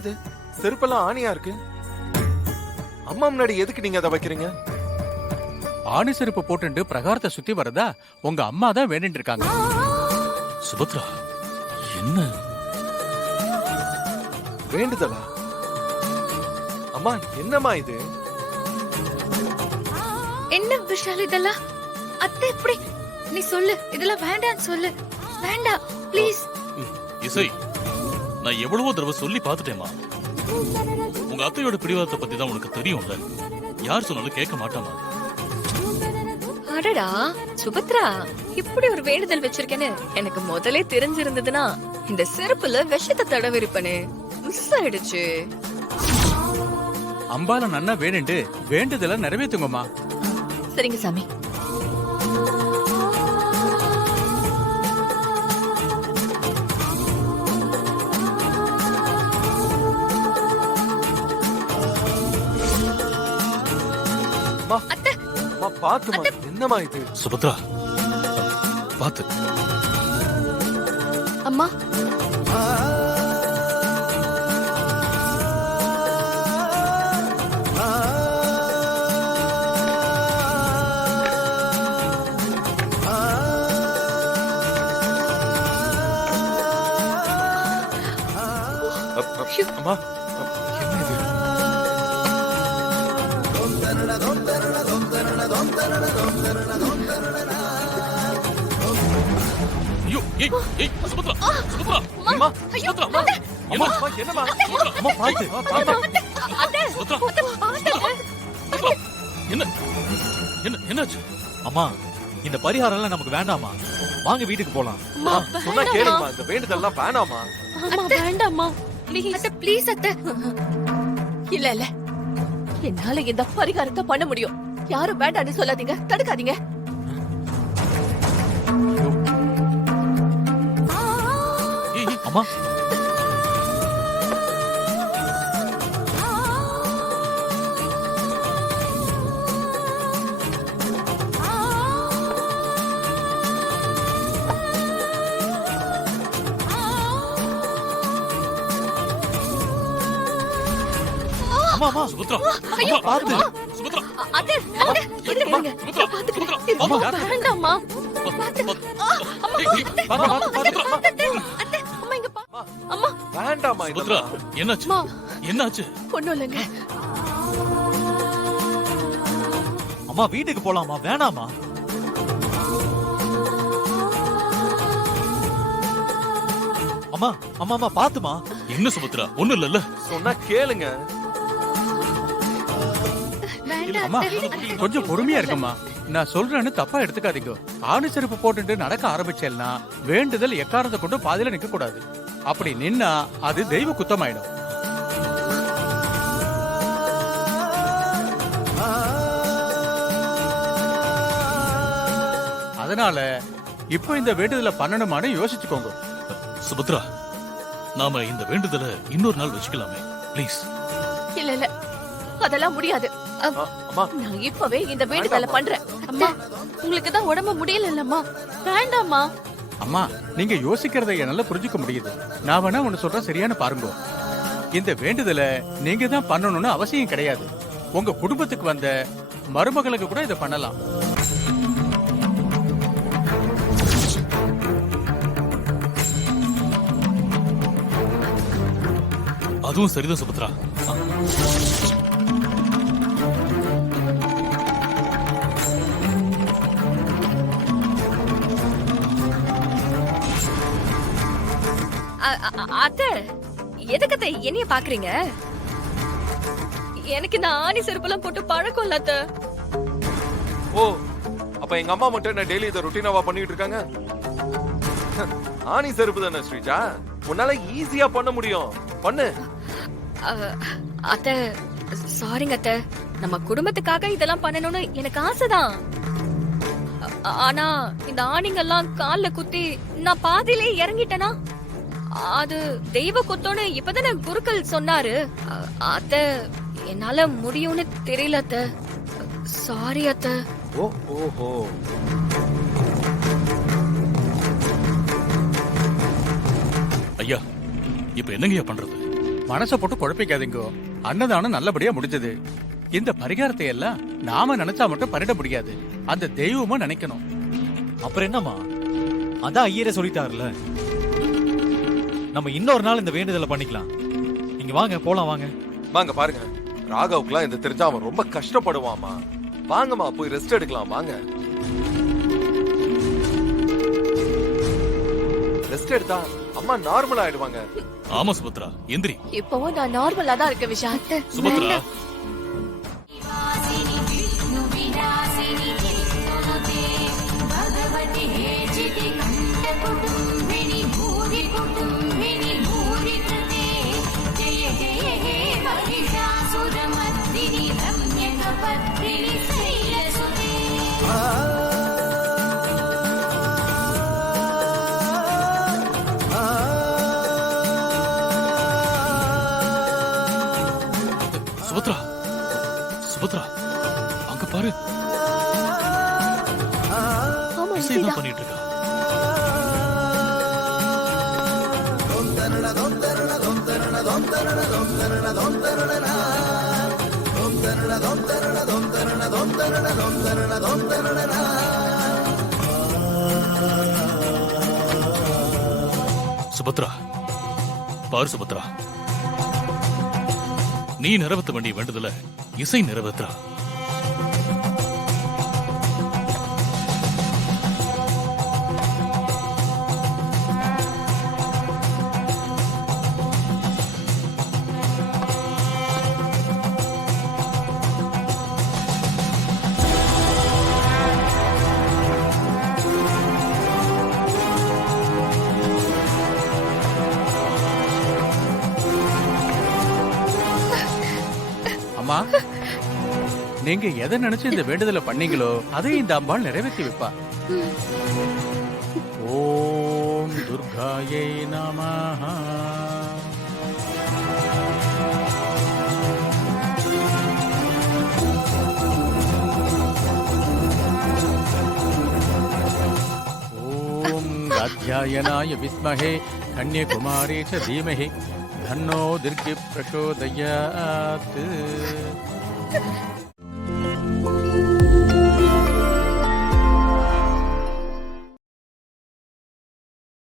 என்னது செருப்பெல்லாம் ஆணியா இருக்கு? அம்மா முன்னாடி எதுக்கு நீங்க அதை வைக்கிறீங்க? ஆணி செருப்பு போட்டு பிரகாரத்தை சுத்தி வரதா உங்க அம்மா தான் வேண்டிட்டு இருக்காங்க. சுபத்ரா, என்ன வேண்டுதலா? அம்மா என்னம்மா இது? என்ன விஷால் இதெல்லாம்? அத்தை எப்படி? நீ சொல்லு, இதெல்லாம் வேண்டாம் சொல்லு. வேண்டாம் ப்ளீஸ். இசை, நான் எவ்வளவோ தடவை சொல்லி பாத்துட்டேமா. உங்க அத்தையோட பிடிவாதத்தை பத்தி தான் உனக்கு தெரியும்ல. யார் சொன்னாலும் கேட்க மாட்டாமா. அடடா சுபத்ரா, இப்படி ஒரு வேண்டுதல் வச்சிருக்கேன்னு எனக்கு முதலே தெரிஞ்சிருந்ததுன்னா இந்த செருப்புல விஷத்தை தடவிருப்பனே. மிஸ் ஆயிடுச்சு. அம்பால நன்னா வேணுண்டு வேண்டுதல நிறைவேற்றுங்கம்மா. சரிங்க சாமி. அத்தை, பாத்துமா, என்னமா இது? சுபத்ரா, பாத்து. அம்மா அம்மா என்ன இது? ஐயோ, ஏய், ஏய், சுபத்ரா, சுபத்ரா, அம்மா, சுபத்ரா, அம்மா, என்ன? அம்மா, என்னம்மா? சுபத்ரா, அம்மா பாத்து, பாத்து. சுபத்ரா, சுபத்ரா, என்ன என்ன என்னாச்சு? அம்மா, இந்த பரிகாரம் எல்லாம் நமக்கு வேண்டாமா? வாங்க வீட்டுக்கு போலாம். அம்மா, சொன்னா கேளுமா, இந்த வேண்டுதல்லாம் வேணாமா? அம்மா வேண்டாம்மா ப்ளீஸ். அத்தை ப்ளீஸ் அத்தை. இல்ல இல்ல, என்னால இந்த பரிகாரத்தை பண்ண முடியும். யாரும் வேண்டாம்னு சொல்லாதீங்க, தடுக்காதீங்க. ஏய், அம்மா, அம்மா, அம்மா, சுபத்ரா, ஐயோ, அம்மா, பாத்து. சுபத்ரா, அத்தை, அத்தை, இருங்க. சுபத்ரா, சுபத்ரா, அம்மா, வேண்டாம்மா. ஏய், ஏய், பாத்து, பாத்து, பாத்து. அத்தை, அம்மா இங்க பா. அம்மா, வேண்டாமா சுபத்ரா, இதெல்லாம்? என்னாச்சு? அம்மா, என்னாச்சு? ஒண்ணும் இல்லைங்க. அம்மா, வீட்டுக்கு போலாமா? வேணாமா? அம்மா, அம்மா, அம்மா, பாத்துமா. என்ன சுபத்ரா, ஒண்ணும் இல்லல்ல. சொன்னா கேளுங்க. வேண்டாம் அம்மா அத்தை. கொஞ்சம் பொறுமையா இருக்கம்மா. நான் சொல்றேன்னு தப்பா எடுத்துக்காதீங்க. ஆணி செருப்பு போட்டுட்டு நடக்க ஆரம்பிச்சேன்னா வேண்டுதல் எக்காரத்தை கொண்டு பாதியில நிக்க கூடாது. அப்படி நின்னா அது தெய்வ குத்தமாயிடும். அதனால இப்போ இந்த வேண்டுதலை பண்ணணுமான்னு யோசிச்சுக்கோங்க. சுபத்ரா, நாம இந்த வேண்டுதலை இன்னொரு நாள் வச்சுக்கலாமே, ப்ளீஸ். இல்ல இல்ல, அதெல்லாம் முடியாது. அம்மா, நான் இப்பவே இந்த வேண்டுதலை பண்றேன். அம்மா, உங்களுக்கு தான் உடம்பு முடியலல்லம்மா. வேண்டாம்மா. அம்மா, நீங்க யோசிக்கிறதை என்னால புரிஞ்சுக்க முடியுது. நான் வேணா ஒண்ணு சொல்றேன், சரியான பாருங்க. இந்த வேண்டுதலை நீங்க தான் பண்ணணும்னு அவசியம் கிடையாது. உங்க குடும்பத்துக்கு வந்த மருமகளுக்கு கூட இதை பண்ணலாம். அதுவும் சரிதான் சுபத்ரா. அத்தை, எதுக்கு அத்தை என்னைய பாக்குறீங்க? எனக்கு இந்த ஆணி செருப்பெல்லாம் போட்டு பழக்கம் இல்ல அத்தை. ஓ, அப்ப எங்க அம்மா மட்டும் என்ன டெய்லி இதை ருட்டீனாவா பண்ணிட்டு இருக்காங்க? ஆணி செருப்பு தானே ஸ்ரீஜா, உன்னால ஈஸியா பண்ண முடியும். பண்ணு. அத்தை சாரிங்க அத்தை, நம்ம குடும்பத்துக்காக இதெல்லாம் பண்ணணும்னு எனக்கு ஆசைதான். ஆனா இந்த ஆணிங்கெல்லாம் கால்ல குத்தி நான் பாதியிலே இறங்கிட்டேனா அது தெய்வ குத்தோன்னு இப்பதானே குருக்கள் சொன்னாரு. அத்தை என்னால முடியும்னு தெரியல அத்தை. சாரி அத்தை. ஓ, ஓஹோ. ஐயா, இப்ப என்னங்கய்யா பண்றது? மனசை போட்டு குழப்பிக்காதீங்கோ. அன்னதானம் நல்லபடியா முடிஞ்சது. இந்த பரிகாரத்தை எல்லாம் நாம நினைச்சா மட்டும் பண்ணிட முடியாது, அந்த தெய்வமா நினைக்கணும். அப்புறம் என்னம்மா, அதான் ஐயரே சொல்லிட்டாருல, நம்ம இன்னொரு நாள் இந்த வேண்டுதலை பண்ணிக்கலாம். நீங்க வாங்க, போலாம் வாங்க. வாங்க பாருங்க, ராகவுக்குலாம் இது தெரிஞ்சா அவன் ரொம்ப கஷ்டப்படுவாமா. வாங்கம்மா, போய் ரெஸ்ட் எடுக்கலாம். வாங்க, ரெஸ்ட் எடுத்தா அம்மா நார்மல் ஆயிடுவாங்க. ஆமா சுபத்ரா, எந்திரி. இப்பவும் நான் நார்மலா தான் இருக்கேன் விஷால். சுபத்ரா, சுபத்ரா, சுபத்ரா, அங்க பாரு, ஆமா, இசை இசைதான். தான் பண்ணிட்டு இருக்கா. சுபத்ரா, பாரு சுபத்ரா, நீ நிறைவேற்ற வேண்டிய வேண்டுதல இசை நிறைவேற்றா. அம்மா, நீங்க எதை நினைச்சு இந்த வேண்டுதலை பண்ணீங்களோ அதை இந்த அம்பாள் நிறைவேற்றி வைப்பா. ஓம் துர்காயை நமஹ. ஓம் காத்யாயனாய வித்மஹே கன்யகுமாரி ச தீமஹி தன்னோ துர்கி பிரசோதயாத்.